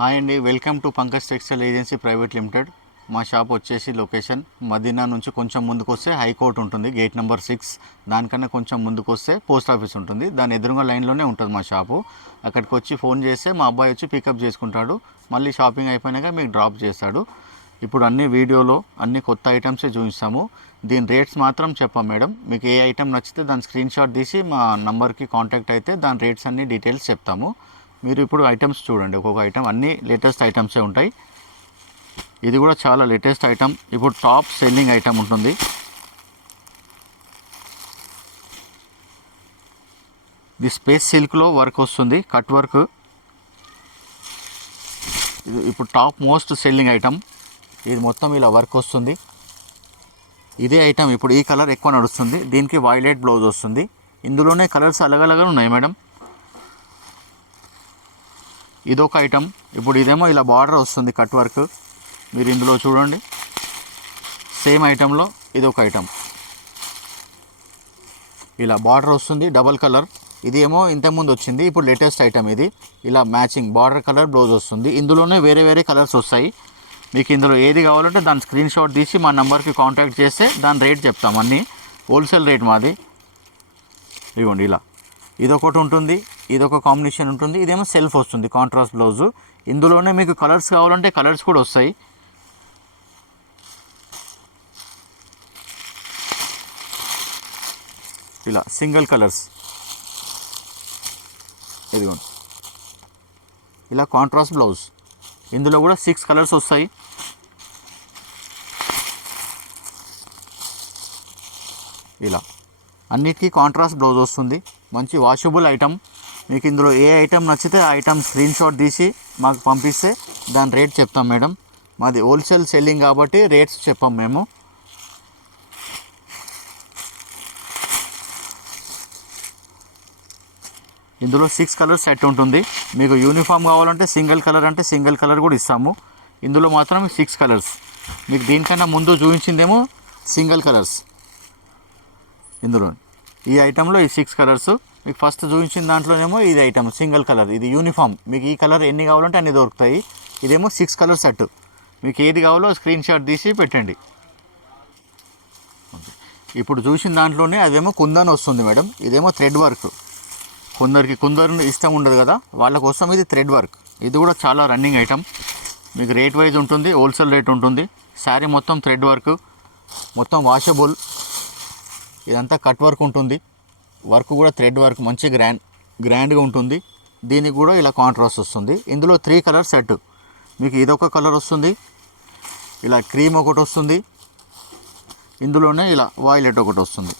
Hi అండి, welcome to Pankaj textile agency private limited. మా shop వచ్చేసి లొకేషన్ మదీనా నుంచి కొంచెం ముందుకు వస్తే హైకోర్టు ఉంటుంది, గేట్ నెంబర్ 6. దానికన్నా కొంచెం ముందుకు వస్తే పోస్ట్ ఆఫీస్ ఉంటుంది. దాని ఎదురుగా లైన్లోనే ఉంటుంది మా షాపు. అక్కడికి వచ్చి ఫోన్ చేస్తే మా అబ్బాయి వచ్చి పికప్ చేసుకుంటాడు. మళ్ళీ షాపింగ్ అయిపోయినాక మీకు డ్రాప్ చేస్తాడు. ఇప్పుడు అన్ని వీడియోలో అన్ని కొత్త ఐటమ్సే చూపిస్తాము. దీని రేట్స్ మాత్రం చెప్పాం మేడం. మీకు ఏ ఐటమ్ నచ్చితే దాని స్క్రీన్ షాట్ తీసి మా నంబర్కి కాంటాక్ట్ అయితే దాని రేట్స్ అన్ని డీటెయిల్స్ చెప్తాము. మీరు ఇప్పుడు ఐటమ్స్ చూడండి, ఒక్కొక్క ఐటమ్ అన్నీ లేటెస్ట్ ఐటమ్సే ఉంటాయి. ఇది కూడా చాలా లేటెస్ట్ ఐటమ్, ఇప్పుడు టాప్ సెల్లింగ్ ఐటమ్ ఉంటుంది. ఇది స్పేస్ సిల్క్లో వర్క్ వస్తుంది, కట్ వర్క్. ఇది ఇప్పుడు టాప్ మోస్ట్ సెల్లింగ్ ఐటమ్. ఇది మొత్తం ఇలా వర్క్ వస్తుంది. ఇదే ఐటమ్ ఇప్పుడు ఈ కలర్ ఎక్కువ నడుస్తుంది. దీనికి వైలెట్ బ్లౌజ్ వస్తుంది. ఇందులోనే కలర్స్ అలగలగా ఉన్నాయి మేడం. ఇదొక ఐటమ్. ఇప్పుడు ఇదేమో ఇలా బార్డర్ వస్తుంది, కట్ వర్క్. మీరు ఇందులో చూడండి, సేమ్ ఐటెంలో ఇదొక ఐటమ్. ఇలా బార్డర్ వస్తుంది, డబల్ కలర్. ఇది ఏమో ఇంతకుముందు వచ్చింది, ఇప్పుడు లేటెస్ట్ ఐటమ్ ఇది. ఇలా మ్యాచింగ్ బార్డర్ కలర్ బ్లౌజ్ వస్తుంది. ఇందులోనే వేరే వేరే కలర్స్ వస్తాయి. మీకు ఇందులో ఏది కావాలంటే దాని స్క్రీన్ షాట్ తీసి మా నెంబర్కి కాంటాక్ట్ చేస్తే దాని రేట్ చెప్తాం. అన్నీ హోల్సేల్ రేట్ మాది. ఇదిగోండి ఇలా ఇదొకటి ఉంటుంది, ఇదొక కాంబినేషన్ ఉంటుంది. ఇదేమో సెల్ఫ్ వస్తుంది, కాంట్రాస్ట్ బ్లౌజు. ఇందులోనే మీకు కలర్స్ కావాలంటే కలర్స్ కూడా వస్తాయి. ఇలా సింగిల్ కలర్స్, ఇదిగోండి ఇలా కాంట్రాస్ట్ బ్లౌజ్. ఇందులో కూడా 6 కలర్స్ వస్తాయి. ఇలా అన్నిటికీ కాంట్రాస్ట్ బ్లౌజ్ వస్తుంది. మంచి వాషబుల్ ఐటమ్. మీకు ఇందులో ఏ ఐటమ్ నచ్చితే ఆ ఐటమ్ స్క్రీన్ షాట్ తీసి మాకు పంపిస్తే దాని రేట్ చెప్తాం మేడం. మాది హోల్సేల్ సెల్లింగ్ కాబట్టి రేట్స్ చెప్పాం మేము. ఇందులో 6 కలర్స్ సెట్ ఉంటుంది. మీకు యూనిఫామ్ కావాలంటే సింగిల్ కలర్ అంటే సింగిల్ కలర్ కూడా ఇస్తాము. ఇందులో మాత్రం 6 కలర్స్. మీకు దీనికన్నా ముందు చూపించిందేమో సింగిల్ కలర్స్. ఇందులో ఈ ఐటెంలో ఈ 6 కలర్స్. మీకు ఫస్ట్ చూపించిన దాంట్లోనేమో ఇది ఐటమ్ సింగిల్ కలర్, ఇది యూనిఫామ్. మీకు ఈ కలర్ ఎన్ని కావాలంటే అన్ని దొరుకుతాయి. ఇదేమో 6 కలర్ సెట్. మీకు ఏది కావాలో స్క్రీన్ షాట్ తీసి పెట్టండి. ఇప్పుడు చూసిన దాంట్లోనే అదేమో కుందన్ వస్తుంది మేడం. ఇదేమో థ్రెడ్ వర్క్. కొందరికి కుందన్ ఇష్టం ఉండదు కదా, వాళ్ళ కోసం ఇది థ్రెడ్ వర్క్. ఇది కూడా చాలా రన్నింగ్ ఐటమ్. మీకు రేట్ వైజ్ ఉంటుంది, హోల్సేల్ రేట్ ఉంటుంది. శారీ మొత్తం థ్రెడ్ వర్క్, మొత్తం వాషబుల్. ఇదంతా కట్ వర్క్ ఉంటుంది. వర్క్ కూడా థ్రెడ్ వర్క్, మంచి గ్రాండ్గా ఉంటుంది. దీనికి కూడా ఇలా కాంట్రాస్ట్ వస్తుంది. ఇందులో 3 కలర్ సెట్. మీకు ఇదొక కలర్ వస్తుంది, ఇలా క్రీమ్ ఒకటి వస్తుంది. ఇందులోనే ఇలా వాయిలెట్ ఒకటి వస్తుంది.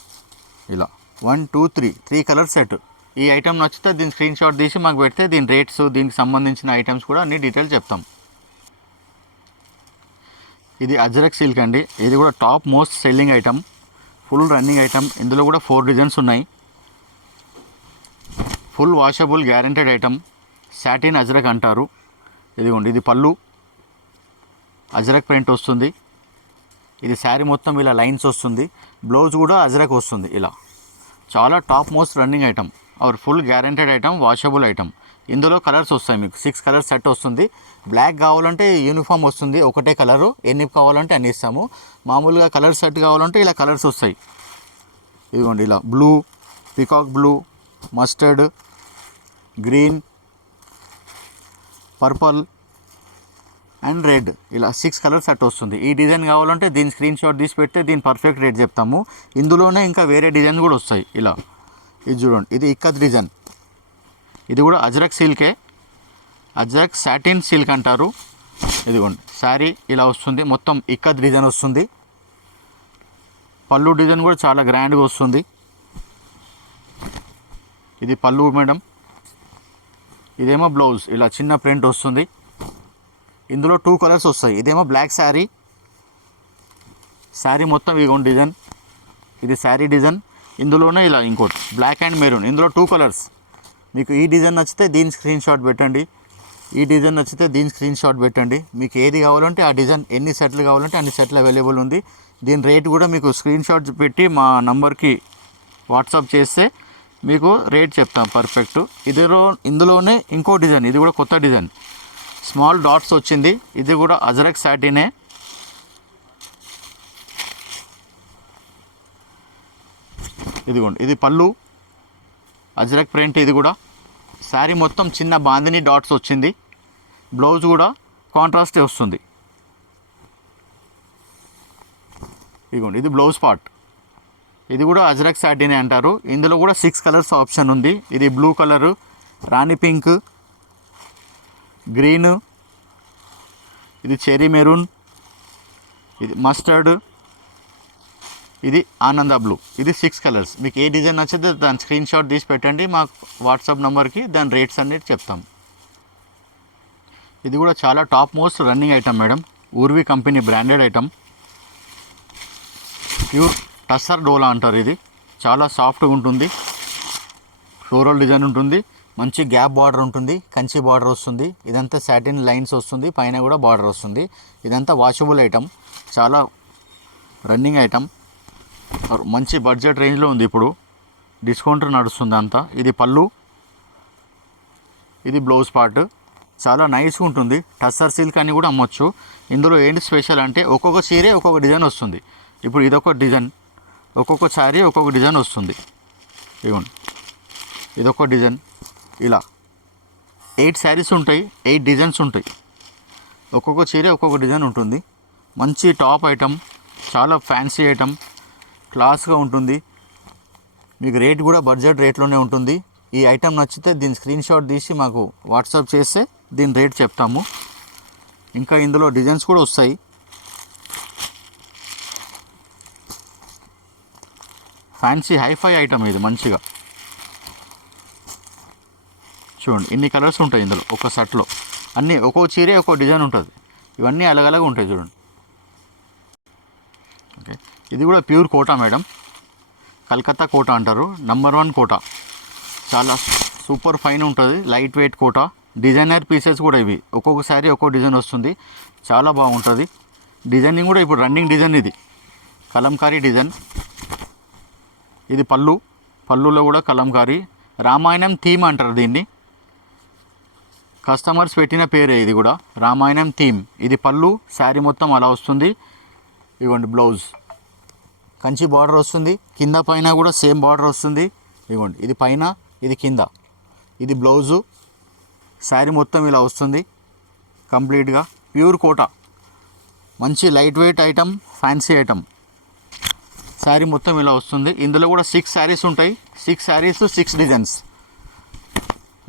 ఇలా 1 2 3 కలర్ సెట్. ఈ ఐటమ్ నచ్చితే దీని స్క్రీన్ షాట్ తీసి మాకు పెడితే దీని రేట్స్, దీనికి సంబంధించిన ఐటమ్స్ కూడా అన్ని డీటెయిల్స్ చెప్తాం. ఇది అజ్రక్ సిల్క్ అండి. ఇది కూడా top most selling item, full running item. ఇందులో కూడా 4 డిజైన్స్ ఉన్నాయి. Full washable guaranteed item. Satin ajrak అంటారు. ఇదిగోండి, ఇది పళ్ళు అజ్రక్ ప్రింట్ వస్తుంది. ఇది శారీ మొత్తం ఇలా లైన్స్ వస్తుంది. బ్లౌజ్ కూడా అజ్రక్ వస్తుంది. ఇలా చాలా top most running item, our full guaranteed item, washable item. ఇందులో కలర్స్ వస్తాయి. మీకు 6 కలర్స్ సెట్ వస్తుంది. బ్లాక్ కావాలంటే యూనిఫామ్ వస్తుంది, ఒకటే కలరు. ఎన్ని కావాలంటే అన్ని ఇస్తాము. మామూలుగా కలర్ సెట్ కావాలంటే ఇలా కలర్స్ వస్తాయి. ఇదిగోండి ఇలా blue, peacock blue, mustard, green, purple and red, ఇలా 6 కలర్స్ సెట్ వస్తుంది. ఈ డిజైన్ కావాలంటే దీని స్క్రీన్ షాట్ తీసి పెడితే దీని పర్ఫెక్ట్ రేట్ చెప్తాము. ఇందులోనే ఇంకా వేరే డిజైన్ కూడా వస్తాయి. ఇలా ఇది చూడండి, ఇది ఇక్కత్ డిజైన్. ఇది కూడా అజ్రక్ సిల్కే, అజ్రక్ సాటిన్ సిల్క్ అంటారు. ఇదిగోండి శారీ ఇలా వస్తుంది, మొత్తం ఇక్కత్ డిజైన్ వస్తుంది. పళ్ళు డిజైన్ కూడా చాలా గ్రాండ్గా వస్తుంది. ఇది పళ్ళు మేడం. ఇదేమో బ్లౌజ్, ఇలా చిన్న ప్రింట్ వస్తుంది. ఇందులో 2 కలర్స్ వస్తాయి. ఇదేమో బ్లాక్ శారీ. శారీ మొత్తం ఇదిగోండి డిజైన్, ఇది శారీ డిజైన్. ఇందులోనే ఇలా ఇంకోటి బ్లాక్ అండ్ మెరూన్. ఇందులో 2 కలర్స్. మీకు ఈ డిజైన్ నచ్చితే దీని స్క్రీన్ షాట్ పెట్టండి, ఈ డిజైన్ నచ్చితే దీని స్క్రీన్ షాట్ పెట్టండి. మీకు ఏది కావాలంటే ఆ డిజైన్, ఎన్ని సెట్లు కావాలంటే అన్ని సెట్లు అవైలబుల్ ఉంది. దీని రేట్ కూడా మీకు స్క్రీన్ షాట్ పెట్టి మా నంబర్కి వాట్సాప్ చేస్తే మీకు రేట్ చెప్తాం పర్ఫెక్ట్. ఇందులోనే ఇంకో డిజైన్, ఇది కూడా కొత్త డిజైన్. స్మాల్ డాట్స్ వచ్చింది. ఇది కూడా అజరక్ సాటినే. ఇదిగోండి, ఇది పళ్ళు, అజరక్ ప్రింట్. ఇది కూడా శారీ మొత్తం చిన్న బాందిని డాట్స్ వచ్చింది. బ్లౌజ్ కూడా కాంట్రాస్టే వస్తుంది. ఇదిగోండి, ఇది బ్లౌజ్ పార్ట్. ఇది కూడా అజరక్ సాటినే అంటారు. ఇందులో కూడా 6 కలర్స్ ఆప్షన్ ఉంది. ఇది బ్లూ కలరు, రాణి పింక్, గ్రీన్, ఇది చెరీ మెరూన్, ఇది మస్టర్డ్, ఇది ఆనంద బ్లూ. ఇది 6 కలర్స్. మీకు ఏ డిజైన్ నచ్చితే దాని స్క్రీన్ షాట్ తీసి పెట్టండి, మాకు వాట్సాప్ నెంబర్కి దాని రేట్స్ అన్నీ చెప్తాం. ఇది కూడా చాలా top most running item madam. Urvi company branded item. Pure tussar Dola అంటారు. ఇది చాలా సాఫ్ట్గా ఉంటుంది. ఫ్లోరల్ డిజైన్ ఉంటుంది. మంచి గ్యాప్ బార్డర్ ఉంటుంది. కంచి బార్డర్ వస్తుంది. ఇదంతా సాటిన్ లైన్స్ వస్తుంది. పైన కూడా బార్డర్ వస్తుంది. ఇదంతా వాషబుల్ ఐటమ్. చాలా రన్నింగ్ ఐటమ్. మంచి బడ్జెట్ రేంజ్లో ఉంది. ఇప్పుడు డిస్కౌంట్ నడుస్తుంది అంతా. ఇది పళ్ళు, ఇది బ్లౌజ్ పార్ట్. చాలా నైస్గా ఉంటుంది. టస్సర్ సిల్క్ అని కూడా అమ్మొచ్చు. ఇందులో ఏంటి స్పెషల్ అంటే ఒక్కొక్క చీరే ఒక్కొక్క డిజైన్ వస్తుంది. ఇప్పుడు ఇదొక డిజైన్, ఒక్కొక్క శారీ ఒక్కొక్క డిజైన్ వస్తుంది. ఇవ్వండి, ఇదొక డిజైన్. ఇలా 8 శారీస్ ఉంటాయి, 8 డిజైన్స్ ఉంటాయి. ఒక్కొక్క చీర ఒక్కొక్క డిజైన్ ఉంటుంది. మంచి టాప్ ఐటమ్, చాలా ఫ్యాన్సీ ఐటమ్, క్లాస్గా ఉంటుంది. మీకు రేట్ కూడా బడ్జెట్ రేట్లోనే ఉంటుంది. ఈ ఐటమ్ నచ్చితే దీని స్క్రీన్ షాట్ తీసి మాకు వాట్సాప్ చేస్తే దీని రేట్ చెప్తాము. ఇంకా ఇందులో డిజైన్స్ కూడా వస్తాయి. ఫ్యాన్సీ హైఫై ఐటమ్ ఇది. మంచిగా చూడండి, ఇన్ని కలర్స్ ఉంటాయి ఇందులో ఒక సెట్లో. అన్నీ ఒక్కో చీరే ఒక్కో డిజైన్ ఉంటుంది. ఇవన్నీ అలగలగా ఉంటాయి చూడండి. ఓకే, ఇది కూడా ప్యూర్ కోటా మేడం. కలకత్తా కోటా అంటారు. నంబర్ 1 కోటా. చాలా సూపర్ ఫైన్ ఉంటుంది. Light weight kota. Designer pieces కూడా ఇవి. ఒక్కొక్క శారీ ఒక్కో డిజైన్ వస్తుంది. చాలా బాగుంటుంది. డిజైనింగ్ కూడా ఇప్పుడు రన్నింగ్ డిజైన్. ఇది కలంకారీ డిజైన్. ఇది పళ్ళు. పళ్ళులో కూడా కలంకారీ. రామాయణం థీమ్ అంటారు దీన్ని. కస్టమర్స్ పెట్టిన పేరే ఇది కూడా, రామాయణం థీమ్. ఇది పళ్ళు. శారీ మొత్తం అలా వస్తుంది. ఇవ్వండి బ్లౌజ్. కంచి బార్డర్ వస్తుంది. కింద పైన కూడా సేమ్ బార్డర్ వస్తుంది. ఇవ్వండి, ఇది పైన, ఇది కింద. ఇది బ్లౌజు. శారీ మొత్తం ఇలా వస్తుంది కంప్లీట్గా. ప్యూర్ కోటా. మంచి light weight item, fancy item. Sari మొత్తం ఇలా వస్తుంది. ఇందులో కూడా 6 శారీస్ ఉంటాయి. 6 saris 6 designs.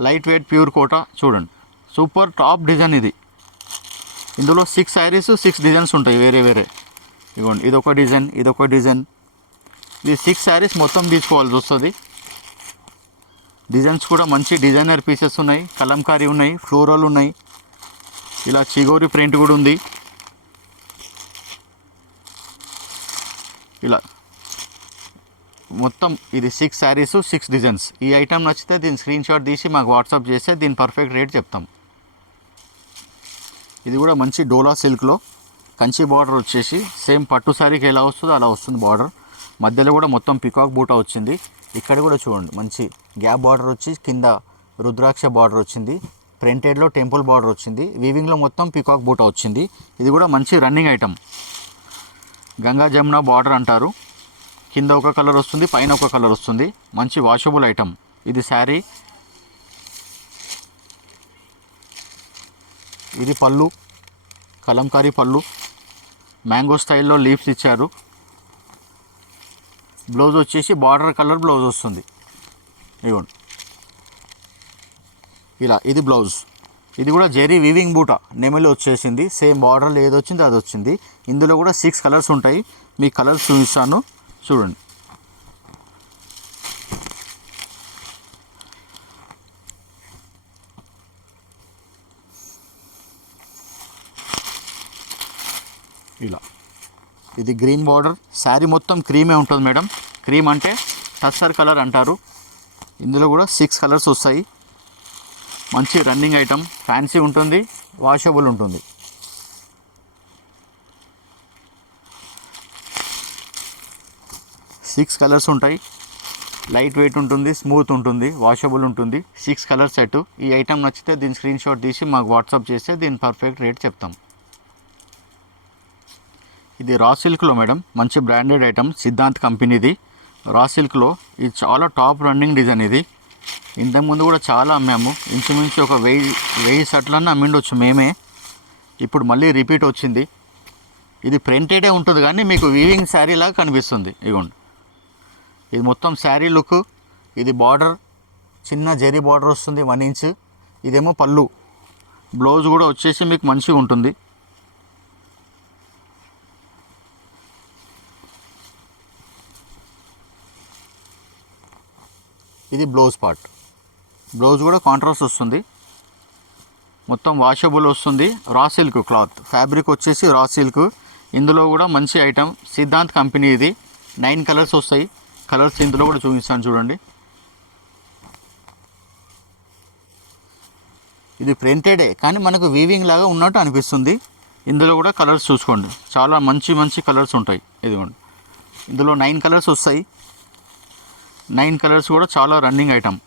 Light weight pure kota. చూడండి, సూపర్ టాప్ డిజైన్ ఇది. ఇందులో 6 శారీస్ 6 డిజైన్స్ ఉంటాయి వేరే వేరే. ఇదిగోండి, ఇదొక డిజైన్, ఇదొక డిజైన్. ఇది 6 శారీస్ మొత్తం తీసుకోవాల్సి వస్తుంది. డిజైన్స్ కూడా మంచి డిజైనర్ పీసెస్ ఉన్నాయి. కలంకారీ ఉన్నాయి, ఫ్లోరల్ ఉన్నాయి. ఇలా చిగోరి ప్రింట్ కూడా ఉంది. ఇలా మొత్తం ఇది 6 శారీస్ 6 డిజైన్స్. ఈ ఐటమ్ నచ్చితే దీని స్క్రీన్ షాట్ తీసి మాకు వాట్సాప్ చేస్తే దీని పర్ఫెక్ట్ రేట్ చెప్తాం. ఇది కూడా మంచి డోలా సిల్క్లో కంచి బార్డర్ వచ్చేసి సేమ్ పట్టు శారీకి ఎలా వస్తుందో అలా వస్తుంది బార్డర్. మధ్యలో కూడా మొత్తం పికాక్ బూటా వచ్చింది. ఇక్కడ కూడా చూడండి, మంచి గ్యాప్ బార్డర్ వచ్చి కింద రుద్రాక్ష బార్డర్ వచ్చింది. ప్రింటెడ్లో టెంపుల్ బార్డర్ వచ్చింది. వీవింగ్లో మొత్తం పికాక్ బూటా వచ్చింది. ఇది కూడా మంచి running item. Ganga Jamuna border అంటారు. కింద ఒక కలర్ వస్తుంది, పైన ఒక కలర్ వస్తుంది. మంచి వాషబుల్ ఐటమ్. ఇది శారీ. ఇది పళ్ళు, కలంకారీ పళ్ళు. మ్యాంగో స్టైల్లో లీవ్స్ ఇచ్చారు. బ్లౌజ్ వచ్చేసి బార్డర్ కలర్ బ్లౌజ్ వస్తుంది. ఇవ్వండి ఇలా. ఇది బ్లౌజ్. ఇది కూడా జెరీ వీవింగ్ బూటా నెమలి వచ్చేసింది. సేమ్ బార్డర్లో ఏది వచ్చిందో అది వచ్చింది. ఇందులో కూడా 6 కలర్స్ ఉంటాయి. మీ కలర్స్ చూపిస్తాను చూడండి. ఇలా ఇది గ్రీన్ బార్డర్. శారీ మొత్తం క్రీమే ఉంటుంది మేడం. క్రీమ్ అంటే టస్సర్ కలర్ అంటారు. ఇందులో కూడా 6 కలర్స్ వస్తాయి. మంచి రన్నింగ్ ఐటమ్. ఫ్యాన్సీ ఉంటుంది, వాషబుల్ ఉంటుంది. సిక్స్ కలర్స్ ఉంటాయి. లైట్ వెయిట్ ఉంటుంది, స్మూత్ ఉంటుంది, వాషబుల్ ఉంటుంది. 6 కలర్ సెట్. ఈ ఐటమ్ నచ్చితే దీని స్క్రీన్ షాట్ తీసి మాకు వాట్సాప్ చేస్తే దీని పర్ఫెక్ట్ రేట్ చెప్తాం. ఇది రా సిల్క్లో మేడం, మంచి బ్రాండెడ్ ఐటమ్, సిద్ధాంత్ కంపెనీది. రా సిల్క్లో ఇది చాలా టాప్ రన్నింగ్ డిజైన్. ఇది ఇంతకుముందు కూడా చాలా అమ్మాము, ఇంచుమించు ఒక 1000 షర్ట్లన్నీ అమ్మిండొచ్చు మేమే. ఇప్పుడు మళ్ళీ రిపీట్ వచ్చింది. ఇది ప్రింటెడే ఉంటుంది కానీ మీకు వీవింగ్ శారీ లాగా కనిపిస్తుంది. ఇగోండి, ఇది మొత్తం శారీ లుక్. ఇది బార్డర్ చిన్న జరీ బార్డర్ వస్తుంది 1 ఇంచ్. ఇదేమో పళ్ళు. బ్లౌజ్ కూడా వచ్చేసి మీకు మంచిగా ఉంటుంది. ఇది బ్లౌజ్ పార్ట్. బ్లౌజ్ కూడా కాంట్రాస్ట్ వస్తుంది, మొత్తం వాషబుల్ వస్తుంది. రా సిల్క్ క్లాత్, ఫ్యాబ్రిక్ వచ్చేసి రా సిల్క్. ఇందులో కూడా మంచి ఐటమ్, సిద్ధాంత్ కంపెనీ. ఇది 9 కలర్స్ వస్తాయి. కలర్స్ ఇందులో కూడా చూపిస్తాను చూడండి. ఇది ప్రింటెడే కానీ మనకు వీవింగ్ లాగా ఉన్నట్టు అనిపిస్తుంది. ఇందులో కూడా కలర్స్ చూసుకోండి, చాలా మంచి మంచి కలర్స్ ఉంటాయి. ఇదిగోండి, ఇందులో 9 కలర్స్ వస్తాయి. 9 కలర్స్ కూడా చాలా రన్నింగ్ ఐటమ్.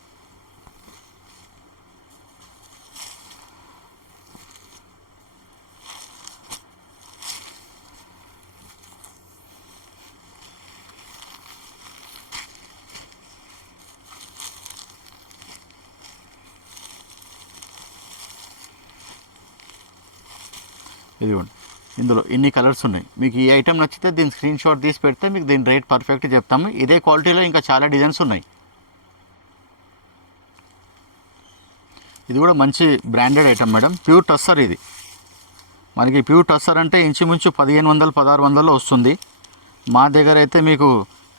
ఇదిగోండి, ఇందులో ఇన్ని కలర్స్ ఉన్నాయి. మీకు ఈ ఐటమ్ నచ్చితే దీని స్క్రీన్ షాట్ తీసి పెడితే మీకు దీని రేట్ పర్ఫెక్ట్ చెప్తాము. ఇదే క్వాలిటీలో ఇంకా చాలా డిజైన్స్ ఉన్నాయి. ఇది కూడా మంచి branded item madam, pure tussar. ఇది మనకి ప్యూర్ టస్సర్ అంటే ఇంచుమించు 1500-1600లో వస్తుంది. మా దగ్గర అయితే మీకు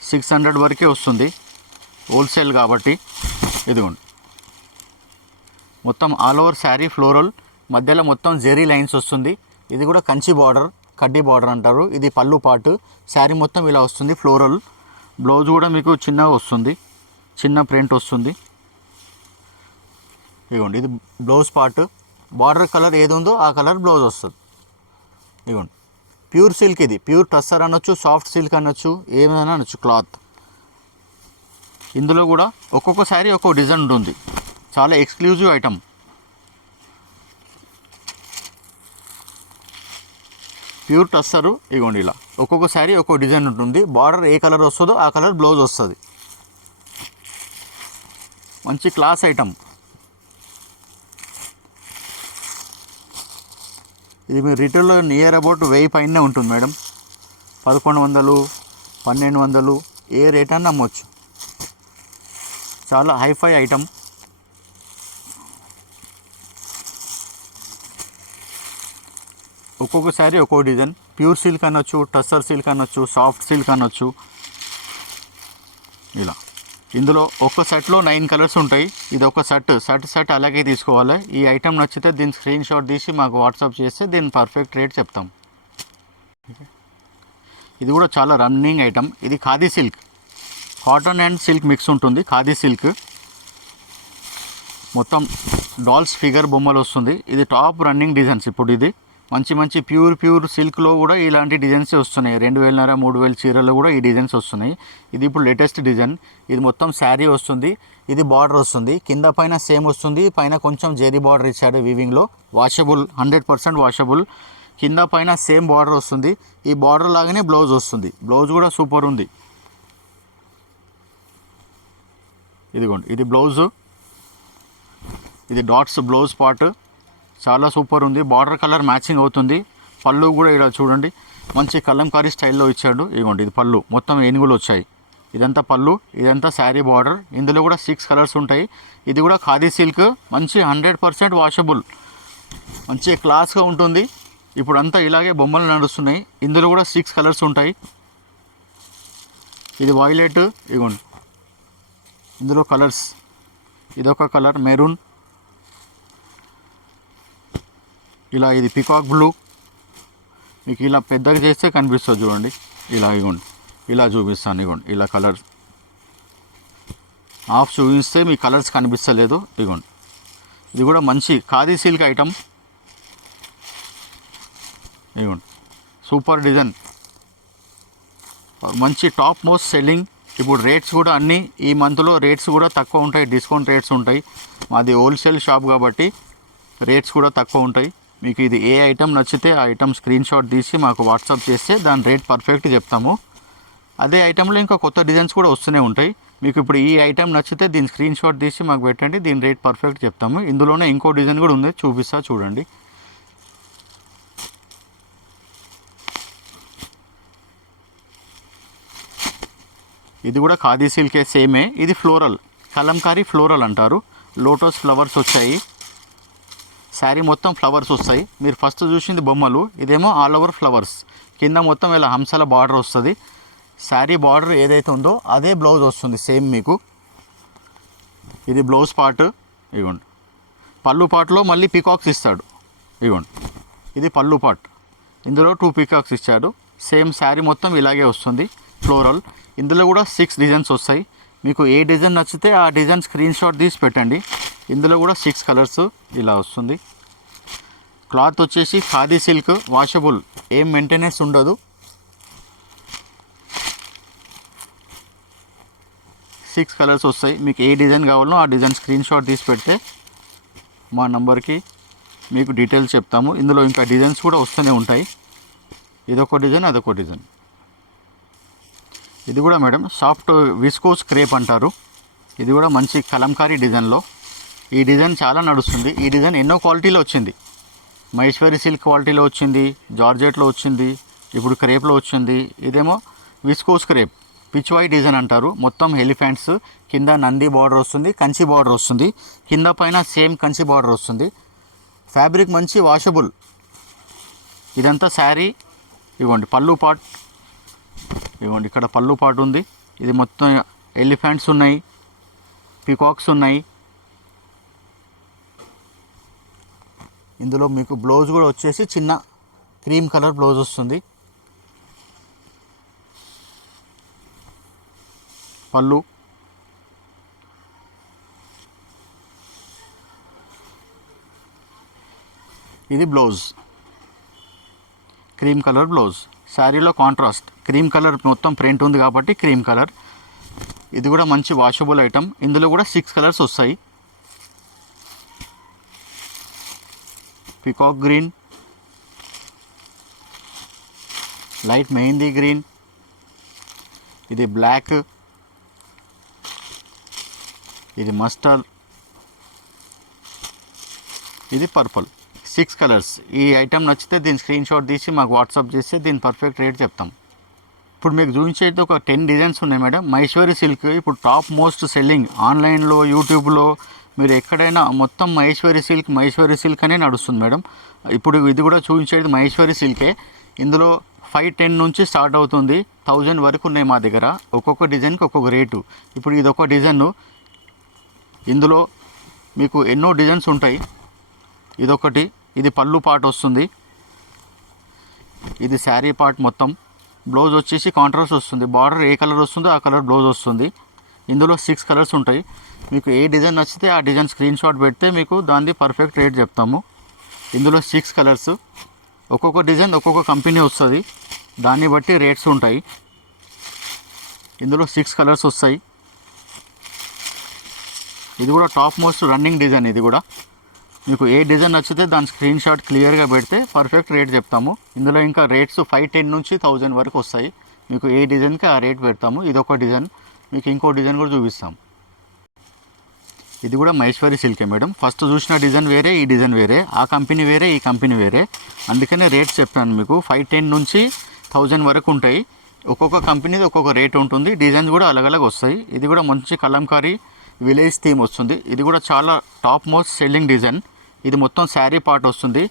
600 వరకే వస్తుంది, హోల్సేల్ కాబట్టి. ఇదిగోండి, మొత్తం ఆల్ ఓవర్ శారీ ఫ్లోరల్, మధ్యలో మొత్తం జెరీ లైన్స్ వస్తుంది. ఇది కూడా కంచి బార్డర్, కడ్డీ బార్డర్ అంటారు. ఇది పళ్ళు పాటు. శారీ మొత్తం ఇలా వస్తుంది ఫ్లోరల్. బ్లౌజ్ కూడా మీకు చిన్నగా వస్తుంది, చిన్న ప్రింట్ వస్తుంది. ఇదిగోండి, ఇది బ్లౌజ్ పార్ట్. బార్డర్ కలర్ ఏది ఉందో ఆ కలర్ బ్లౌజ్ వస్తుంది. ఇదిగోండి, ప్యూర్ సిల్క్. ఇది ప్యూర్ టస్సర్ అనొచ్చు, సాఫ్ట్ సిల్క్ అనొచ్చు, ఏమైనా అనొచ్చు క్లాత్. ఇందులో కూడా ఒక్కొక్క శారీ ఒక్కొక్క డిజైన్ ఉంటుంది, చాలా ఎక్స్క్లూజివ్ ఐటమ్. ప్యూర్ టస్సరు. ఇగోండి, ఇలా ఒక్కొక్క శారీ ఒక్కొక్క డిజైన్ ఉంటుంది. బార్డర్ ఏ కలర్ వస్తుందో ఆ కలర్ బ్లౌజ్ వస్తుంది. మంచి క్లాస్ ఐటమ్. ఇది మీ రిటైల్లో నియర్ అబౌట్ 1000 పైనే ఉంటుంది మేడం. 1100, 1200 ఏ రేట్ అని నమ్మొచ్చు. చాలా హైఫై ఐటమ్. ఒక్కొక్క శారీ ఒక్కొక్క డిజైన్. ప్యూర్ సిల్క్ అనొచ్చు, టస్సర్ సిల్క్ అనొచ్చు, సాఫ్ట్ సిల్క్ అనొచ్చు. ఇలా ఇందులో ఒక్క సెట్లో 9 కలర్స్ ఉంటాయి. ఇది ఒక సెట్ అలాగే తీసుకోవాలి. ఈ ఐటమ్ నచ్చితే దీని స్క్రీన్ షాట్ తీసి మాకు వాట్సాప్ చేస్తే దీని పర్ఫెక్ట్ రేట్ చెప్తాం. ఇది కూడా చాలా రన్నింగ్ ఐటమ్. ఇది khadi silk, cotton and silk mix ఉంటుంది. ఖాదీ సిల్క్ మొత్తం డాల్స్ ఫిగర్ బొమ్మలు వస్తుంది. ఇది టాప్ రన్నింగ్ డిజైన్స్. ఇప్పుడు ఇది మంచి ప్యూర్ సిల్క్లో కూడా ఇలాంటి డిజైన్స్ వస్తున్నాయి. 2500-3000 చీరల్లో కూడా ఈ డిజైన్స్ వస్తున్నాయి. ఇది ఇప్పుడు లేటెస్ట్ డిజైన్. ఇది మొత్తం శారీ వస్తుంది. ఇది బార్డర్ వస్తుంది, కింద పైన సేమ్ వస్తుంది. పైన కొంచెం జెరీ బార్డర్ ఇచ్చాడు వీవింగ్లో. Washable, 100% washable. కింద పైన సేమ్ బార్డర్ వస్తుంది. ఈ బార్డర్ లాగానే బ్లౌజ్ వస్తుంది. బ్లౌజ్ కూడా సూపర్ ఉంది. ఇదిగోండి, ఇది బ్లౌజు. ఇది డాట్స్ బ్లౌజ్ పార్ట్, చాలా సూపర్ ఉంది. బార్డర్ కలర్ మ్యాచింగ్ అవుతుంది. పళ్ళు కూడా ఇలా చూడండి, మంచి కలంకారీ స్టైల్లో ఇచ్చాడు. ఇదిగోండి, ఇది పళ్ళు, మొత్తం ఏనుగులు వచ్చాయి. ఇదంతా పళ్ళు, ఇదంతా శారీ బార్డర్. ఇందులో కూడా 6 కలర్స్ ఉంటాయి. ఇది కూడా ఖాదీ సిల్క్, మంచి 100% వాషబుల్, మంచి క్లాస్గా ఉంటుంది. ఇప్పుడు అంతా ఇలాగే బొమ్మలు నడుస్తున్నాయి. ఇందులో కూడా 6 కలర్స్ ఉంటాయి. ఇది వైలెట్. ఇదిగోండి, ఇందులో కలర్స్. ఇదొక కలర్ మెరూన్. ఇలా ఇది పికాక్ బ్లూ. మీకు ఇలా పెద్దగా చేస్తే కనిపిస్తుంది చూడండి. ఇలా ఇగోండి, ఇలా చూపిస్తాను. ఇగోండి, ఇలా కలర్స్ ఆఫ్ చూపిస్తే మీ కలర్స్ కనిపిస్తలేదు. ఇగోండి, ఇది కూడా మంచి ఖాదీ సిల్క్ ఐటమ్. ఇగోండి, సూపర్ డిజైన్, మంచి టాప్ మోస్ట్ సెల్లింగ్ ఇప్పుడు రేట్స్ కూడా అన్నీ ఈ మంత్లో రేట్స్ కూడా తక్కువ ఉంటాయి, డిస్కౌంట్ రేట్స్ ఉంటాయి. మాది హోల్సేల్ షాప్ కాబట్టి రేట్స్ కూడా తక్కువ ఉంటాయి. మీకు ఇది ఏ ఐటెం నచ్చితే ఆ ఐటెం స్క్రీన్ షాట్ తీసి మాకు వాట్సాప్ చేస్తే దాని రేట్ పర్ఫెక్ట్ చెప్తాము. అదే ఐటెంలో ఇంకా కొత్త డిజైన్స్ కూడా వస్తూనే ఉంటాయి. మీకు ఇప్పుడు ఈ ఐటెం నచ్చితే దీని స్క్రీన్ షాట్ తీసి మాకు పెట్టండి, దీని రేట్ పర్ఫెక్ట్ చెప్తాము. ఇందులోనే ఇంకో డిజైన్ కూడా ఉంది, చూపిస్తా చూడండి. ఇది కూడా ఖాదీ సిల్కే సేమే. ఇది ఫ్లోరల్, కలంకారీ ఫ్లోరల్ అంటారు. లోటస్ ఫ్లవర్స్ వచ్చాయి, శారీ మొత్తం ఫ్లవర్స్ వస్తాయి. మీరు ఫస్ట్ చూసింది బొమ్మలు, ఇదేమో ఆల్ ఓవర్ ఫ్లవర్స్. కింద మొత్తం ఇలా హంసల బార్డర్ వస్తుంది. శారీ బార్డర్ ఏదైతే ఉందో అదే బ్లౌజ్ వస్తుంది సేమ్ మీకు. ఇది బ్లౌజ్ పార్ట్, ఇవ్వండి. పళ్ళు పార్ట్లో మళ్ళీ పికాక్స్ ఇస్తాడు, ఇవ్వండి. ఇది పళ్ళు పార్ట్, ఇందులో 2 పికాక్స్ ఇచ్చాడు. సేమ్ శారీ మొత్తం ఇలాగే వస్తుంది ఫ్లోరల్. ఇందులో కూడా 6 డిజైన్స్ వస్తాయి. మీకు ఏ డిజైన్ నచ్చితే ఆ డిజైన్ స్క్రీన్ షాట్ తీసి పెట్టండి. ఇందులో కూడా 6 కలర్స్ ఇలా వస్తుంది. క్లాత్ వచ్చేసి ఖాదీ సిల్క్, వాషబుల్, ఏం మెయింటెనెన్స్ ఉండదు. 6 కలర్స్ వస్తాయి. మీకు ఏ డిజైన్ కావాలో ఆ డిజైన్ స్క్రీన్ షాట్ తీసి పెడితే మా నంబర్కి మీకు డీటెయిల్స్ చెప్తాము. ఇందులో ఇంకా డిజైన్స్ కూడా వస్తూనే ఉంటాయి. ఇదొక డిజైన్, అదొక డిజైన్. ఇది కూడా మేడం సాఫ్ట్ విస్కోస్ క్రేప్ అంటారు. ఇది కూడా మంచి కలంకారీ డిజైన్లో. ఈ డిజైన్ చాలా నడుస్తుంది. ఈ డిజైన్ ఎన్నో క్వాలిటీలో వచ్చింది. మహేశ్వరి సిల్క్ క్వాలిటీలో వచ్చింది, జార్జెట్లో వచ్చింది, ఇప్పుడు క్రేప్లో వచ్చింది. ఇదేమో విస్కోస్ క్రేప్, పిచ్వాయి డిజైన్ అంటారు. మొత్తం ఎలిఫెంట్స్, కింద నంది బార్డర్ వస్తుంది, కంచి బార్డర్ వస్తుంది. కింద పైన సేమ్ కంచి బార్డర్ వస్తుంది. ఫ్యాబ్రిక్ మంచి వాషబుల్. ఇదంతా శారీ. ఇవ్వండి పళ్ళు పార్ట్, ఇవ్వండి ఇక్కడ పళ్ళు పార్ట్ ఉంది. ఇది మొత్తం ఎలిఫెంట్స్ ఉన్నాయి, పికాక్స్ ఉన్నాయి. ఇందులో మీకు బ్లౌజ్ కూడా వచ్చేసి చిన్న క్రీమ్ కలర్ బ్లౌజ్ వస్తుంది. పళ్ళు, ఇది బ్లౌజ్, క్రీమ్ కలర్ బ్లౌజ్. శారీలో కాంట్రాస్ట్ క్రీమ్ కలర్ మొత్తం ప్రింట్ ఉంది కాబట్టి క్రీమ్ కలర్. ఇది కూడా మంచి వాషబుల్ ఐటమ్. ఇందులో కూడా 6 కలర్స్ వస్తాయి. Peacock green, light mehndi green, ఇది బ్లాక్, ఇది మస్టర్డ్, ఇది పర్పుల్. 6 కలర్స్. ఈ ఐటెం నచ్చితే దీని స్క్రీన్ షాట్ తీసి మాకు వాట్సాప్ చేస్తే దీని పర్ఫెక్ట్ రేట్ చెప్తాం. ఇప్పుడు మీకు చూపించేది ఒక 10 డిజైన్స్ ఉన్నాయి మేడం. మహేశ్వరి సిల్క్ ఇప్పుడు టాప్ మోస్ట్ సెల్లింగ్. ఆన్లైన్లో, యూట్యూబ్లో మీరు ఎక్కడైనా మొత్తం మహేశ్వరి సిల్క్ అనే నడుస్తుంది మేడం. ఇప్పుడు ఇది కూడా చూపించేది మహేశ్వరి సిల్కే. ఇందులో 510 నుంచి స్టార్ట్ అవుతుంది, 1000 వరకు ఉన్నాయి మా దగ్గర. ఒక్కొక్క డిజైన్కి ఒక్కొక్క రేటు. ఇప్పుడు ఇది ఒక డిజైన్, ఇందులో మీకు ఎన్నో డిజైన్స్ ఉంటాయి. ఇదొకటి, ఇది పళ్ళు పార్ట్ వస్తుంది, ఇది శారీ పార్ట్ మొత్తం. బ్లౌజ్ వచ్చేసి కాంట్రాస్ట్ వస్తుంది. బార్డర్ ఏ కలర్ వస్తుందో ఆ కలర్ బ్లౌజ్ వస్తుంది. ఇందులో 6 కలర్స్ ఉంటాయి. మీకు ఏ డిజైన్ నచ్చితే ఆ డిజైన్ స్క్రీన్ షాట్ పెడితే మీకు దాన్ని పర్ఫెక్ట్ రేట్ చెప్తాము. ఇందులో 6 కలర్స్. ఒక్కొక్క డిజైన్ ఒక్కొక్క కంపెనీ వస్తుంది, దాన్ని బట్టి రేట్స్ ఉంటాయి. ఇందులో 6 కలర్స్ వస్తాయి. ఇది కూడా టాప్ మోస్ట్ రన్నింగ్ డిజైన్. ఇది కూడా మీకు ఏ డిజైన్ నచ్చితే దాని స్క్రీన్ షాట్ క్లియర్గా పెడితే పర్ఫెక్ట్ రేట్ చెప్తాము. ఇందులో ఇంకా రేట్స్ 510 నుంచి 1000 వరకు వస్తాయి. మీకు ఏ డిజైన్కి ఆ రేట్ పెడతాము. ఇది ఒక డిజైన్, మీకు ఇంకో డిజైన్ కూడా చూపిస్తాం. ఇది కూడా మహేశ్వరి సిల్కే మేడం. ఫస్ట్ చూసిన డిజైన్ వేరే, ఈ డిజైన్ వేరే, ఆ కంపెనీ వేరే, ఈ కంపెనీ వేరే. అందుకనే రేట్స్ చెప్పాను మీకు. 510 నుంచి 1000 వరకు ఉంటాయి. ఒక్కొక్క కంపెనీది ఒక్కొక్క రేట్ ఉంటుంది. డిజైన్స్ కూడా అలగ్ వస్తాయి. ఇది కూడా మంచి కలంకారీ విలేజ్ థీమ్ వస్తుంది. ఇది కూడా చాలా టాప్ మోస్ట్ సెల్లింగ్ డిజైన్. ఇది మొత్తం శారీ పార్ట్ వస్తుంది.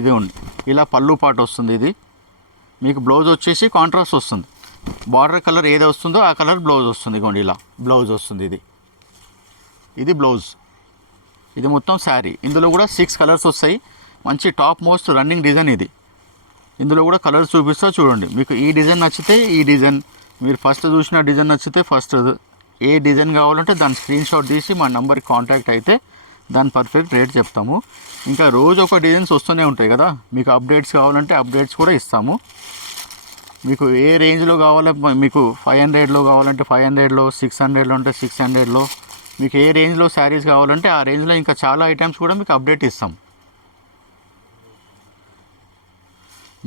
ఇది ఉంది, ఇలా పళ్ళు పార్ట్ వస్తుంది. ఇది మీకు బ్లౌజ్ వచ్చేసి కాంట్రాస్ట్ వస్తుంది. బార్డర్ కలర్ ఏది వస్తుందో ఆ కలర్ బ్లౌజ్ వస్తుంది. ఇదిగోండి ఇలా బ్లౌజ్ వస్తుంది. ఇది బ్లౌజ్. ఇది మొత్తం శారీ. ఇందులో కూడా 6 కలర్స్ వస్తాయి. మంచి టాప్ మోస్ట్ రన్నింగ్ డిజైన్ ఇది. ఇందులో కూడా కలర్స్ చూపిస్తా చూడండి. మీకు ఈ డిజైన్ నచ్చితే ఈ డిజైన్, మీరు ఫస్ట్ చూసిన డిజైన్ నచ్చితే ఫస్ట్, ఏ డిజైన్ కావాలంటే దాని స్క్రీన్ షాట్ తీసి మా నెంబర్కి కాంటాక్ట్ అయితే దాని పర్ఫెక్ట్ రేట్ చెప్తాము. ఇంకా రోజు ఒక డిజైన్స్ వస్తూనే ఉంటాయి కదా, మీకు అప్డేట్స్ కావాలంటే అప్డేట్స్ కూడా ఇస్తాము. మీకు ఏ రేంజ్లో కావాలో మీకు 500లో కావాలంటే 500లో, 600లో అంటే 600లో, మీకు ఏ రేంజ్లో శారీస్ కావాలంటే ఆ రేంజ్లో ఇంకా చాలా ఐటమ్స్ కూడా మీకు అప్డేట్ ఇస్తాం.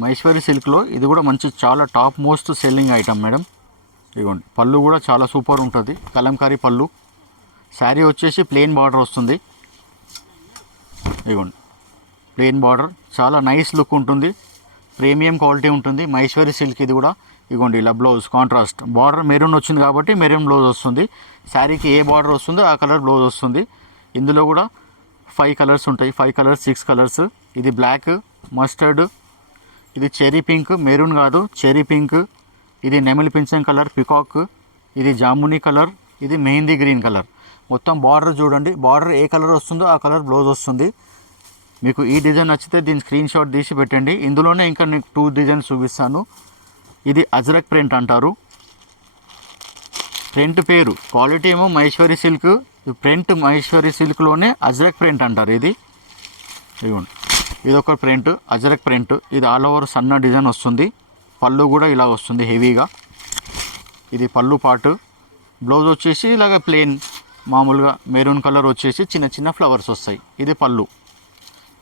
మహేశ్వరి సిల్క్లో ఇది కూడా మంచి చాలా top most selling item madam. ఇదిగోండి, పళ్ళు కూడా చాలా సూపర్ ఉంటుంది, కలంకారీ పళ్ళు. శారీ వచ్చేసి ప్లెయిన్ బార్డర్ వస్తుంది. ఇదిగోండి, ప్లెయిన్ బార్డర్, చాలా నైస్ లుక్ ఉంటుంది, ప్రీమియం క్వాలిటీ ఉంటుంది మహేశ్వరి సిల్క్ ఇది కూడా. ఇదిగోండి, ఇలా బ్లౌజ్ కాంట్రాస్ట్ బార్డర్ మెరూన్ వచ్చింది కాబట్టి మెరూన్ బ్లౌజ్ వస్తుంది. శారీకి ఏ బార్డర్ వస్తుందో ఆ కలర్ బ్లౌజ్ వస్తుంది. ఇందులో కూడా 5 కలర్స్ ఉంటాయి, 5 కలర్స్ 6 కలర్స్. ఇది బ్లాక్, మస్టర్డ్, ఇది చెరీ పింక్, మెరూన్ కాదు చెరీ పింక్, ఇది నెమలి పింఛం కలర్ పికాక్, ఇది జామునీ కలర్, ఇది మెహందీ గ్రీన్ కలర్. మొత్తం బార్డర్ చూడండి, బార్డర్ ఏ కలర్ వస్తుందో ఆ కలర్ బ్లౌజ్ వస్తుంది. మీకు ఈ డిజైన్ నచ్చితే దీని స్క్రీన్ షాట్ తీసి పెట్టండి. ఇందులోనే ఇంకా నీకు 2 డిజైన్స్ చూపిస్తాను. ఇది అజ్రక్ ప్రింట్ అంటారు. ప్రింట్ పేరు, క్వాలిటీ ఏమో మహేశ్వరి సిల్క్, ప్రింట్ మహేశ్వరి సిల్క్లోనే అజ్రక్ ప్రింట్ అంటారు. ఇది ఇదిగోండి, ఇది ఒక ప్రింట్, అజ్రక్ ప్రింట్. ఇది ఆల్ ఓవర్ సన్న డిజైన్ వస్తుంది. పళ్ళు కూడా ఇలా వస్తుంది హెవీగా. ఇది పళ్ళు పార్ట్. బ్లౌజ్ వచ్చేసి ఇలాగ ప్లెయిన్ మామూలుగా మెరూన్ కలర్ వచ్చేసి చిన్న చిన్న ఫ్లవర్స్ వస్తాయి. ఇది పళ్ళు.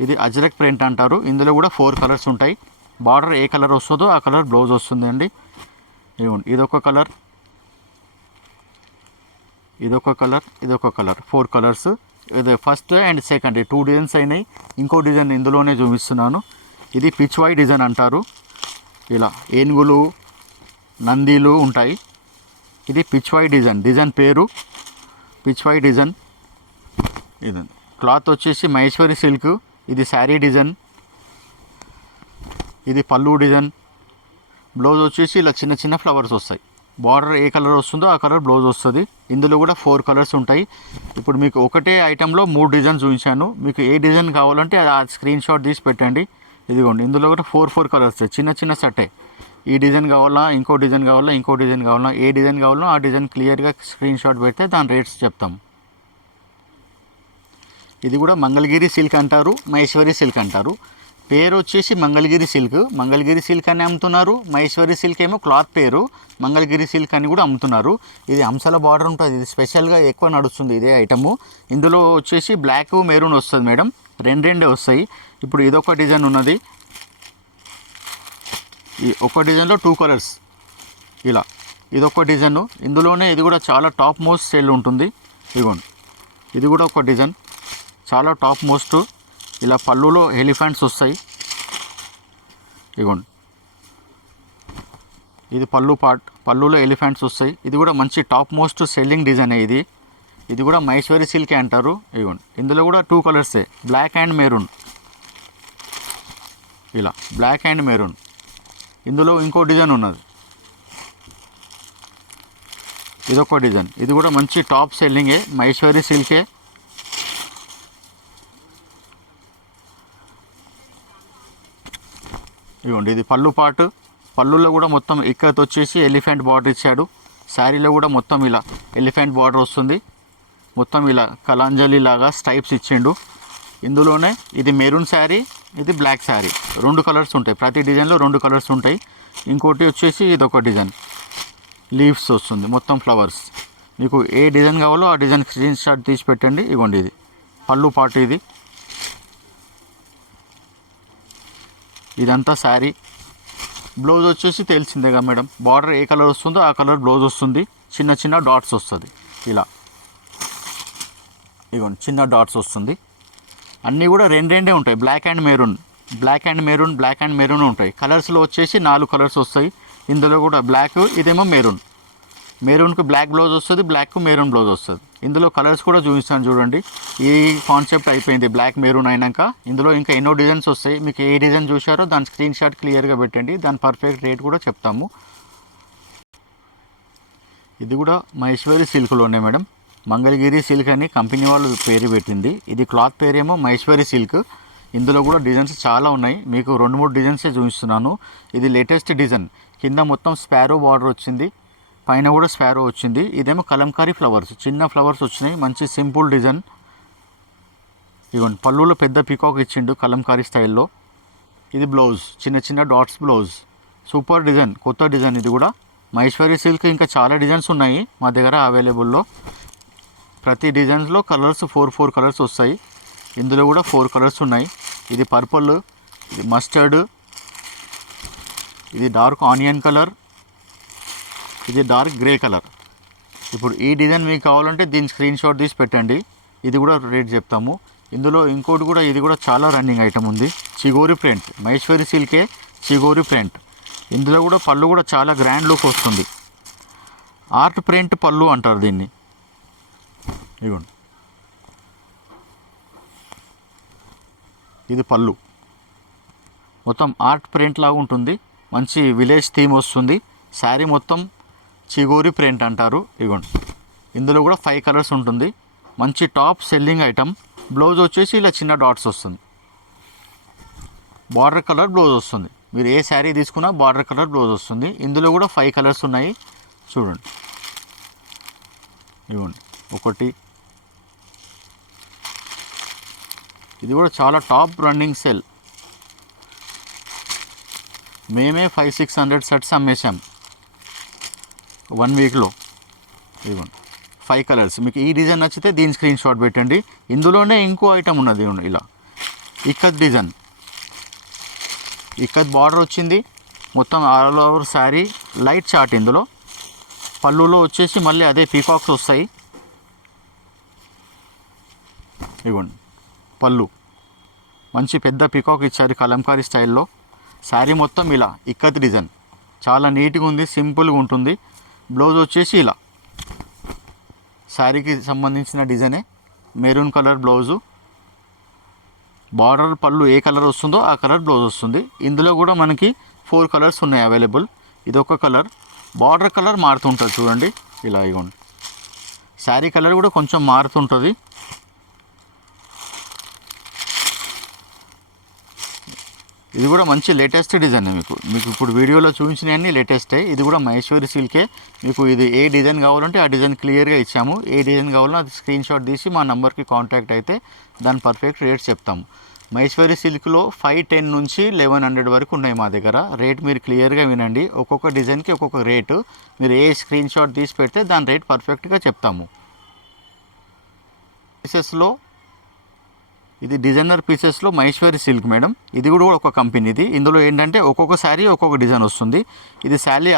ఇది అజ్రక్ ప్రింట్ అంటారు. ఇందులో కూడా 4 కలర్స్ ఉంటాయి. బార్డర్ ఏ కలర్ వస్తుందో ఆ కలర్ బ్లౌజ్ వస్తుంది అండి. ఇదిగోండి, ఇదొక కలర్, ఇదొక కలర్, ఇదొక కలర్, 4 కలర్స్. ఇది ఫస్ట్ అండ్ సెకండ్ 2 డిజైన్స్ అయినాయి. ఇంకో డిజైన్ ఇందులోనే చూపిస్తున్నాను. ఇది పిచ్వాయ్ డిజైన్ అంటారు. ఇలా ఏనుగులు, నందీలు ఉంటాయి. ఇది పిచ్వాయ్ డిజైన్, డిజైన్ పేరు పిచ్వాయ్ డిజైన్. ఇది క్లాత్ వచ్చేసి మహేశ్వరి సిల్క్. ఇది శారీ డిజైన్, ఇది పళ్ళు డిజైన్. బ్లౌజ్ వచ్చేసి ఇలా చిన్న చిన్న ఫ్లవర్స్ వస్తాయి. బార్డర్ ఏ కలర్ వస్తుందో ఆ కలర్ బ్లౌజ్ వస్తుంది. ఇందులో కూడా 4 కలర్స్ ఉంటాయి. ఇప్పుడు మీకు ఒకటే ఐటెంలో 3 డిజైన్స్ చూపించాను. మీకు ఏ డిజైన్ కావాలంటే ఆ స్క్రీన్ షాట్ తీసి పెట్టండి. ఇదిగోండి, ఇందులో కూడా 4 కలర్స్ చిన్న చిన్న సట్టే. ఈ డిజైన్ కావాలా, ఇంకో డిజైన్ కావాలా, ఇంకో డిజైన్ కావాలా, ఏ డిజైన్ కావాలో ఆ డిజైన్ క్లియర్గా స్క్రీన్ షాట్ పెడితే దాని రేట్స్ చెప్తాం. ఇది కూడా మంగళగిరి సిల్క్ అంటారు, మహేశ్వరి సిల్క్ అంటారు. పేరు వచ్చేసి మంగళగిరి సిల్క్, మంగళగిరి సిల్క్ అని అమ్ముతున్నారు. మహేశ్వరి సిల్క్ ఏమో క్లాత్ పేరు, మంగళగిరి సిల్క్ అని కూడా అమ్ముతున్నారు. ఇది అంశాల బార్డర్ ఉంటుంది, ఇది స్పెషల్గా ఎక్కువ నడుస్తుంది ఇదే ఐటము. ఇందులో వచ్చేసి బ్లాక్ మెరూన్ వస్తుంది మేడం, రెండే వస్తాయి. ఇప్పుడు ఇదొక డిజైన్ ఉన్నది, ఈ ఒక డిజైన్లో 2 కలర్స్ ఇలా. ఇదొక డిజైన్, ఇందులోనే ఇది కూడా చాలా టాప్ మోస్ట్ సేల్ ఉంటుంది. ఇదిగోండి, ఇది కూడా ఒక డిజైన్ చాలా టాప్ మోస్ట్. ఇలా పళ్ళులో ఎలిఫెంట్స్ వస్తాయి. ఇదిగోండి, ఇది పళ్ళు పార్ట్, పళ్ళులో ఎలిఫెంట్స్ వస్తాయి. ఇది కూడా మంచి టాప్ మోస్ట్ సెల్లింగ్ డిజైన్. ఇది కూడా మహేశ్వరి సిల్కే అంటారు. ఇదిగోండి, ఇందులో కూడా 2 కలర్సే, బ్లాక్ అండ్ మెరూన్. ఇలా బ్లాక్ అండ్ మెరూన్. ఇందులో ఇంకో డిజైన్ ఉన్నది, ఇదొక డిజైన్. ఇది కూడా మంచి టాప్ సెల్లింగే, మహేశ్వరి సిల్కే. ఇదిగోండి, ఇది పళ్ళు పార్ట్. పళ్ళులో కూడా మొత్తం ఇక్కత్ వచ్చేసి ఎలిఫెంట్ బార్డర్ ఇచ్చాడు. శారీలో కూడా మొత్తం ఇలా ఎలిఫెంట్ బార్డర్ వస్తుంది. మొత్తం ఇలా కలాంజలి లాగా స్టైప్స్ ఇచ్చిండు. ఇందులోనే ఇది మెరూన్ శారీ, ఇది బ్లాక్ శారీ, 2 కలర్స్ ఉంటాయి. ప్రతి డిజైన్లో 2 కలర్స్ ఉంటాయి. ఇంకోటి వచ్చేసి ఇదొక డిజైన్, లీవ్స్ వస్తుంది, మొత్తం ఫ్లవర్స్. మీకు ఏ డిజైన్ కావాలో ఆ డిజైన్ స్క్రీన్ షాట్ తీసి పెట్టండి. ఇవ్వండి, ఇది పళ్ళు పార్ట్. ఇదంతా శారీ. బ్లౌజ్ వచ్చేసి తెలిసిందేగా మేడం, బార్డర్ ఏ కలర్ వస్తుందో ఆ కలర్ బ్లౌజ్ వస్తుంది. చిన్న చిన్న డాట్స్ వస్తుంది ఇలా. ఇదిగోండి, చిన్న డాట్స్ వస్తుంది. అన్నీ కూడా రెండే ఉంటాయి, black and maroon, black and maroon, black and maroon ఉంటాయి. కలర్స్లో వచ్చేసి 4 కలర్స్ వస్తాయి. ఇందులో కూడా బ్లాక్, ఇదేమో మెరూన్, మెరూన్కి బ్లాక్ బ్లౌజ్ వస్తుంది, బ్లాక్కు మెరూన్ బ్లౌజ్ వస్తుంది. ఇందులో కలర్స్ కూడా చూపిస్తాను చూడండి. ఈ కాన్సెప్ట్ అయిపోయింది బ్లాక్ మెరూన్ అయినాక. ఇందులో ఇంకా ఎన్నో డిజైన్స్ వస్తాయి. మీకు ఏ డిజైన్ చూసారో దాని స్క్రీన్ షాట్ క్లియర్గా పెట్టండి, దాని పర్ఫెక్ట్ రేట్ కూడా చెప్తాము. ఇది కూడా మహేశ్వరి సిల్క్లోనే మేడం, మంగళగిరి సిల్క్ అని కంపెనీ వాళ్ళు పేరు పెట్టింది. ఇది క్లాత్ పేరేమో మహేశ్వరి సిల్క్. ఇందులో కూడా డిజైన్స్ చాలా ఉన్నాయి, మీకు 2-3 డిజైన్సే చూపిస్తున్నాను. ఇది లేటెస్ట్ డిజైన్, కింద మొత్తం స్పారో బార్డర్ వచ్చింది, పైన కూడా స్పారో వచ్చింది. ఇదేమో కలంకారీ ఫ్లవర్స్, చిన్న ఫ్లవర్స్ వచ్చినాయి, మంచి సింపుల్ డిజైన్. ఇవన్నీ పళ్ళులో పెద్ద పీకాక్ ఇచ్చిండు కలంకారీ స్టైల్లో. ఇది బ్లౌజ్, చిన్న చిన్న డాట్స్ బ్లౌజ్. సూపర్ డిజైన్, కొత్త డిజైన్ ఇది కూడా. మహేశ్వరి సిల్క్ ఇంకా చాలా డిజైన్స్ ఉన్నాయి మా దగ్గర అవైలబుల్లో. ప్రతి డిజైన్స్లో కలర్స్ 4 కలర్స్ వస్తాయి. ఇందులో కూడా 4 కలర్స్ ఉన్నాయి. ఇది పర్పుల్, ఇది మస్టర్డ్, ఇది డార్క్ ఆనియన్ కలర్, ఇది డార్క్ గ్రే కలర్. ఇప్పుడు ఈ డిజైన్ మీకు కావాలంటే దీని స్క్రీన్ షాట్ తీసి పెట్టండి, ఇది కూడా రేట్ చెప్తాము. ఇందులో ఇంకోటి కూడా, ఇది కూడా చాలా రన్నింగ్ ఐటమ్ ఉంది. చిగోరి ప్రింట్, మహేశ్వరి సిల్కే చిగోరి ప్రింట్. ఇందులో కూడా పళ్ళు కూడా చాలా గ్రాండ్ లుక్ వస్తుంది. ఆర్ట్ ప్రింట్ పళ్ళు అంటారు దీన్ని. ఇదిగోండి, ఇది పళ్ళు మొత్తం ఆర్ట్ ప్రింట్ లాగా ఉంటుంది. మంచి విలేజ్ థీమ్ వస్తుంది. శారీ మొత్తం చిగోరి ప్రింట్ అంటారు. ఇదిగోండి, ఇందులో కూడా 5 కలర్స్ ఉంటుంది. మంచి టాప్ సెల్లింగ్ ఐటమ్. బ్లౌజ్ వచ్చేసి ఇలా చిన్న డాట్స్ వస్తుంది. బార్డర్ కలర్ బ్లౌజ్ వస్తుంది. మీరు ఏ శారీ తీసుకున్నా బార్డర్ కలర్ బ్లౌజ్ వస్తుంది. ఇందులో కూడా 5 కలర్స్ ఉన్నాయి. చూడండి, ఇవ్వండి ఒకటి. ఇది కూడా చాలా టాప్ రన్నింగ్ సెల్. మేమే 500-600 సెట్స్ అమ్మేశాం 1 వీక్లో. ఇదిగోండి 5 కలర్స్. మీకు ఈ డిజైన్ నచ్చితే దీని స్క్రీన్ షాట్ పెట్టండి. ఇందులోనే ఇంకో ఐటమ్ ఉన్నది ఇలా ఇక్కత్ డిజైన్. ఇక్కత్ బార్డర్ వచ్చింది మొత్తం all over sari. Light chart. ఇందులో పళ్ళులో వచ్చేసి మళ్ళీ అదే పీకాక్స్ వస్తాయి. ఇవ్వండి పళ్ళు, మంచి పెద్ద పీకాక్ ఇచ్చారు కలంకారీ స్టైల్లో. శారీ మొత్తం ఇలా ఇక్కత్ డిజైన్. చాలా నీట్గా ఉంది, సింపుల్గా ఉంటుంది. బ్లౌజ్ వచ్చేసి ఇలా శారీకి సంబంధించిన డిజైనే. Maroon colour blouse. బార్డర్ పళ్ళు ఏ కలర్ వస్తుందో ఆ కలర్ బ్లౌజ్ వస్తుంది. ఇందులో కూడా మనకి 4 కలర్స్ ఉన్నాయి అవైలబుల్. ఇదొక కలర్. బార్డర్ కలర్ మారుతుంటుంది చూడండి ఇలా. ఇవ్వండి శారీ కలర్ కూడా కొంచెం మారుతుంటుంది. ఇది కూడా మంచి లేటెస్ట్ డిజైన్. మీకు ఇప్పుడు వీడియోలో చూపించినవన్నీ లేటెస్టే. ఇది కూడా మహేశ్వరి సిల్కే. మీకు ఇది ఏ డిజైన్ కావాలంటే ఆ డిజైన్ క్లియర్గా ఇచ్చాము. ఏ డిజైన్ కావాలో అది స్క్రీన్ షాట్ తీసి మా నెంబర్కి కాంటాక్ట్ అయితే దాని పర్ఫెక్ట్ రేట్ చెప్తాము. మహేశ్వరి సిల్క్లో 510 నుంచి 1100 వరకు ఉన్నాయి మా దగ్గర. రేట్ మీరు క్లియర్గా వినండి. ఒక్కొక్క డిజైన్కి ఒక్కొక్క రేటు. మీరు ఏ స్క్రీన్ షాట్ తీసి పెడితే దాని రేట్ పర్ఫెక్ట్గా చెప్తాము. పీసెస్లో ఇది డిజైనర్ పీసెస్లో మహేశ్వరి సిల్క్ మేడం. ఇది కూడా ఒక కంపెనీది. ఇందులో ఏంటంటే ఒక్కొక్క శారీ ఒక్కొక్క డిజైన్ వస్తుంది. ఇది శారీ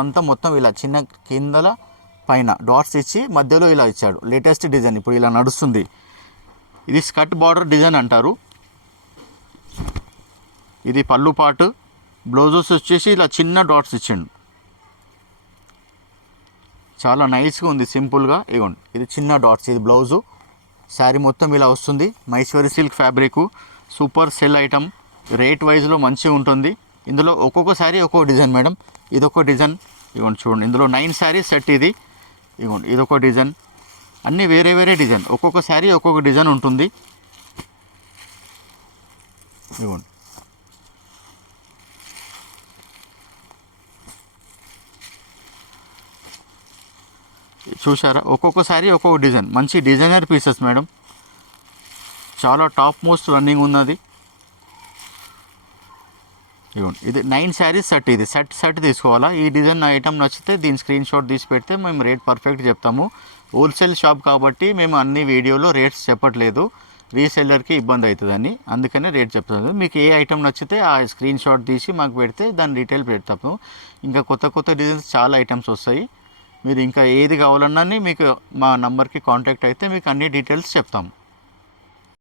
అంతా మొత్తం ఇలా చిన్న కిందల పైన డాట్స్ ఇచ్చి మధ్యలో ఇలా ఇచ్చాడు. లేటెస్ట్ డిజైన్ ఇప్పుడు ఇలా నడుస్తుంది. ఇది స్కర్ట్ బార్డర్ డిజైన్ అంటారు. ఇది పళ్ళు పాటు. బ్లౌజెస్ వచ్చేసి ఇలా చిన్న డాట్స్ ఇచ్చిండు. చాలా నైస్గా ఉంది, సింపుల్గా. ఇవ్వండి ఇది చిన్న డాట్స్. ఇది బ్లౌజు. శారీ మొత్తం ఇలా వస్తుంది. Maheshwari silk fabric. Super sell item. Rate వైజ్లో మంచిగా ఉంటుంది. ఇందులో ఒక్కొక్క శారీ ఒక్కొక్క డిజైన్ మేడం. ఇదొక డిజైన్. ఇవ్వండి చూడండి, ఇందులో 9 శారీ సెట్ ఇది. ఇవ్వండి ఇదొక డిజైన్. అన్నీ వేరే వేరే డిజైన్. ఒక్కొక్క శారీ ఒక్కొక్క డిజైన్ ఉంటుంది. ఇవ్వండి చూసారా, ఒక్కొక్క శారీ ఒక్కొక్క డిజైన్. మంచి డిజైనర్ పీసెస్ మేడం. చాలా టాప్ మోస్ట్ రన్నింగ్ ఉన్నది. ఇవ్వండి ఇది 9 శారీస్ సెట్. ఇది సెట్ తీసుకోవాలా. ఈ డిజైన్ ఐటమ్ నచ్చితే దీని స్క్రీన్ షాట్ తీసి పెడితే మేము రేట్ పర్ఫెక్ట్ చెప్తాము. హోల్సేల్ షాప్ కాబట్టి మేము అన్ని వీడియోలో రేట్స్ చెప్పట్లేదు. రీసెల్లర్కి ఇబ్బంది అవుతుందని, అందుకనే రేట్ చెప్తాను. మీకు ఏ ఐటమ్ నచ్చితే ఆ స్క్రీన్ షాట్ తీసి మాకు పెడితే దాని డీటెయిల్ పెడతాము. ఇంకా కొత్త డిజైన్స్ చాలా ఐటమ్స్ వస్తాయి. మీరు ఇంకా ఏది కావాలన్నా మీకు మా నంబర్కి కాంటాక్ట్ అయితే మీకు అన్ని డీటెయిల్స్ చెప్తాము.